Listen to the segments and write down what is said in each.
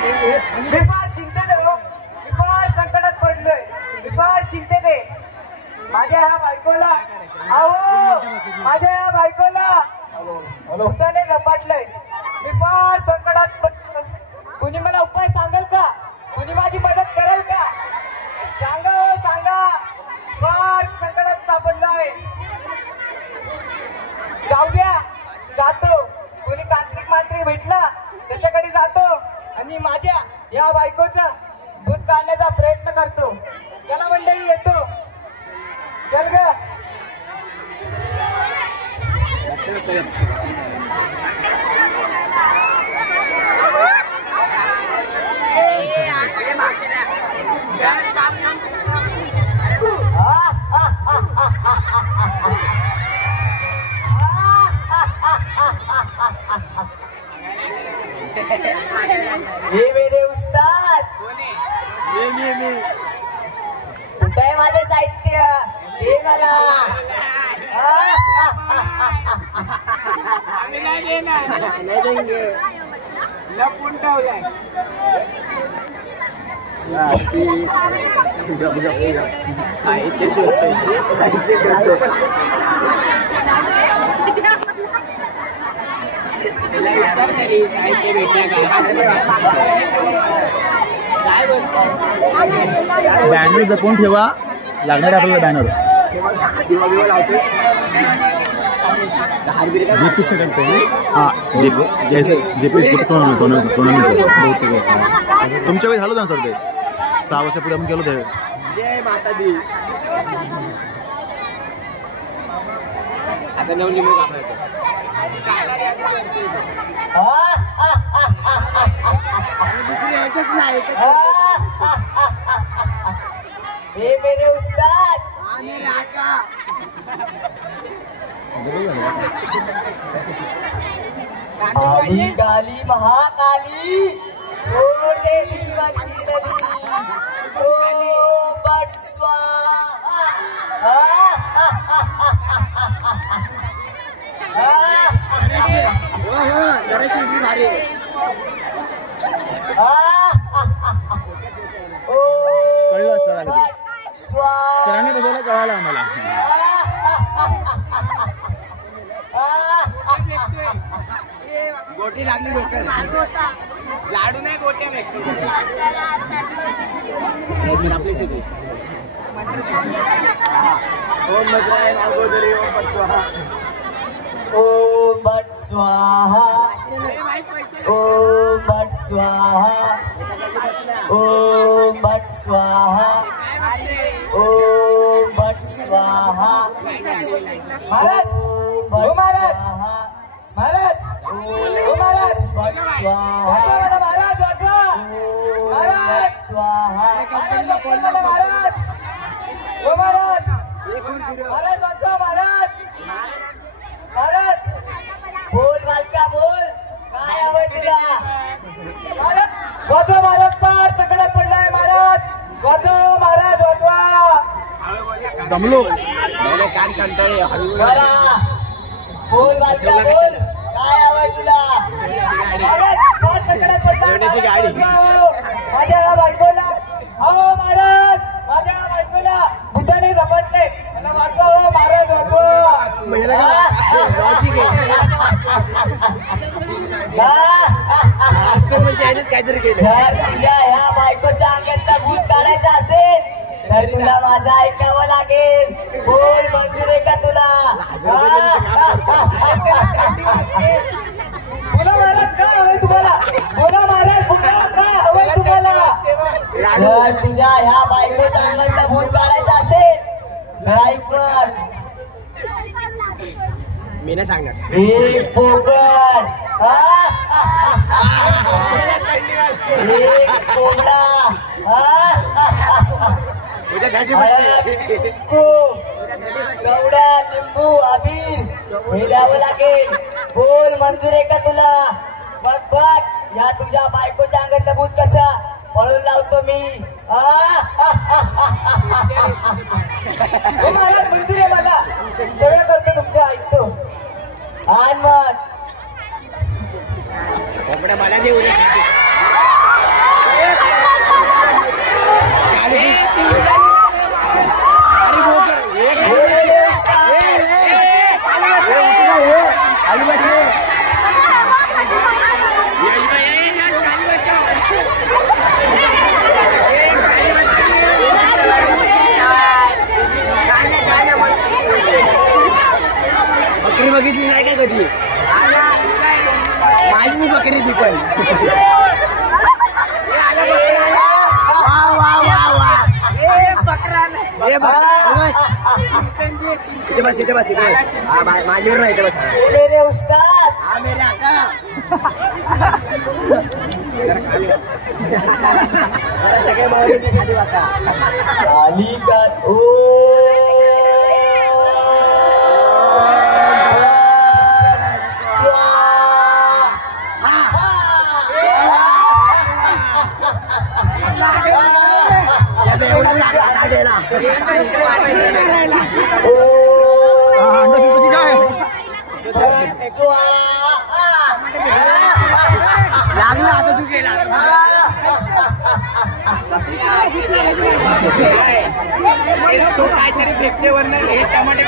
मी फार चिंतेत आहे, मी फार संकटात पडलोय, मी फार चिंतेत आहे. माझ्या ह्या बायकोला, अहो माझ्या ह्या बायकोला भूताने झपाटलंय. मी फार संकटात पडलोय. कुणी मला उपाय सांगाल का? कुणी माझी मदत करेल का? सांगा हो सांगा. फार संकटात सापडलो आहे. जाऊ द्या, जातो. कुणी तांत्रिक मांत्रिक भेटला त्याच्याकडे जातो आणि माझ्या या बायकोचा भूत काढण्याचा प्रयत्न करतो. त्याला मंडळी येतो. चल ग. हे मेरे उस्ताद. कुठे माझे साहित्य हे मला. बॅनर जपून ठेवा. लागणार आपल्याला बॅनर. जेपी सेकंडचं आहे. हां जेपी सोनामी तुमच्या वेळी झालं ना सर ते 6 वर्षापूर्वी आपण केलं ते. जय माता दी. आता नवनिर्मित आपण हे मेरे उस्ताद. आली गाली महाकाली ओर दे दुश्मन की नली. ओ बट स्वाहा. कळलं सर. सरांनी बघायला कळालं आम्हाला. गोटी लागली डोक्याला. लाडू नाही गोट्या आपली सगळी. ओम मद्राय नागोदरी ओम बट स्वाहा. ओम बट स्वाहा. ओम बट स्वाहा. ओम बट स्वाहा. ओम बट स्वाहा. महाराज हो महाराज. महाराज हो महाराज. वाचवा मला महाराज. वाचवा महाराज. स्वाहा. महाराज वाचवा मला महाराज. हो महाराज. महाराज वाचवा महाराज. महाराज बोल बालका बोल. काय हवंय तुला? महाराज वाचवा महाराज. फार संकटात पडलाय महाराज. वाचवा महाराज. वाचवा. दमलो. कान कंटाळे. बरा बोल बालका बोल. काय हवंय तुला? महाराज फार संकटात पडलाय. माझ्या बायकोला हो महाराज. माझ्या बायकोला भूताने झपाटले. मला वाचवा हो महाराज. काहीतरी केलं. जर तुझ्या ह्या बायकोच्या अंगातलं भूत काढायचं असेल तर तुला माझं ऐकावं लागेल. बोल मंजूर आहे का तुला? बोला महाराज काय हवंय तुम्हाला? बोला महाराज बोला काय हवंय तुम्हाला? जर तुझ्या ह्या बायकोच्या अंगातलं भूत काढायचं असेल तर ऐक मग. मी नाही सांगणार. एक पोकळ. एक कोंबडा. कवड्या लिंबू अबीर हे द्यावं लागेल. बोल मंजूर आहे का तुला? बघ बघ या तुझ्या बायकोच्या अंगातलं भूत कसं पळून लावतो मी. महाराज मंजूर आहे मला. सगळं करतो तुमचं ऐकतो. आणि मग मला देऊ. बकरी ती पण इथे बस इथे बस इथे बस मांडीवर नाही इथे बस मेरे उस्ताद हा मेरे आता सगळे मावळे खाली वाका खाली का ओ लागला आता तू गेला तो काहीतरी फेकतेवर नाही हे टमाटे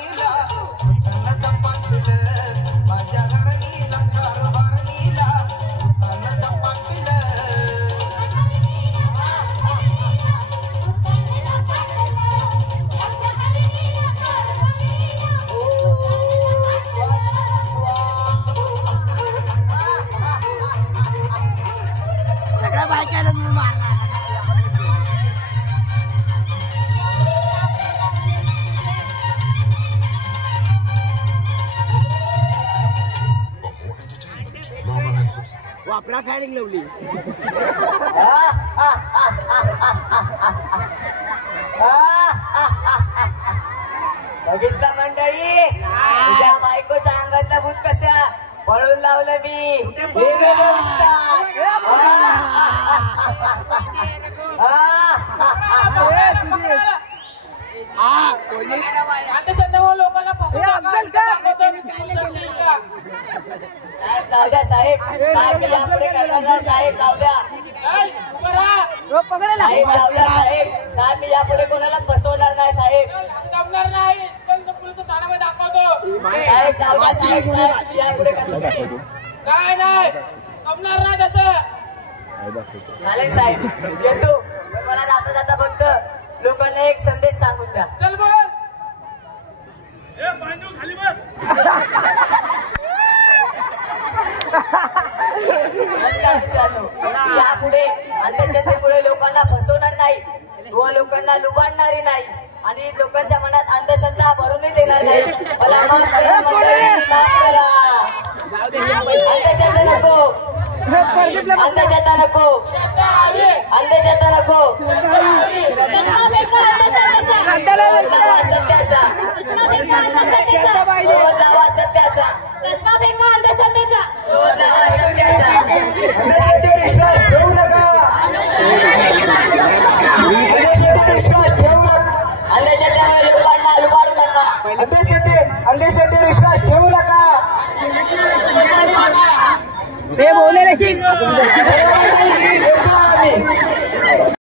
भरणीला तन पाटील माझ्या घरणी लंकार भरणीला तन पाटील सगळ्या बायकाला मी मारणार वापरा फॅडिंग लावली बघितलं मंडळी तुझ्या बायकोच्या अंगातलं भूत कसं पळून लावलं मी हे गेलं उस्ताद. लोकांना लाव द्या साहेब साहेब मी यापुढे करणार नाही साहेब लाव द्या साहेब लाव द्या साहेब साहेब मी यापुढे कोणाला फसवणार नाही साहेब जमणार नाही पोलीस ठाण्यामध्ये दाखवतो साहेब लाव द्या साहेब साहेब मी यापुढे करणार काय नाही जमणार नाही तसं चालेल साहेब येतो मला जाता जाता फक्त लोकांना एक संदेश सांगून द्या चल बोल नमस्कार मित्रांनो यापुढे अंधश्रद्धेमुळे लोकांना फसवणार नाही व लोकांना लुबाडणारी नाही आणि लोकांच्या मनात अंधश्रद्धा भरूनही देणार नाही मला माफ करा मंडळी माफ करा अंधश्रद्धा नको अंधश्रद्धा नको अंधश्रद्धा नको सत्याचा सत्याचा चष्मा फेका अंधश्रद्धेचा सत्याचा अंधश्रद्धेवर विश्वास ठेवू नका अंधश्रद्धेवर विश्वास ठेवू नका अंधश्रद्धेमुळे लोकांना लुबाडू नका अंधश्रद्धेवर विश्वास ठेवू नका ते बोलले येतो आम्ही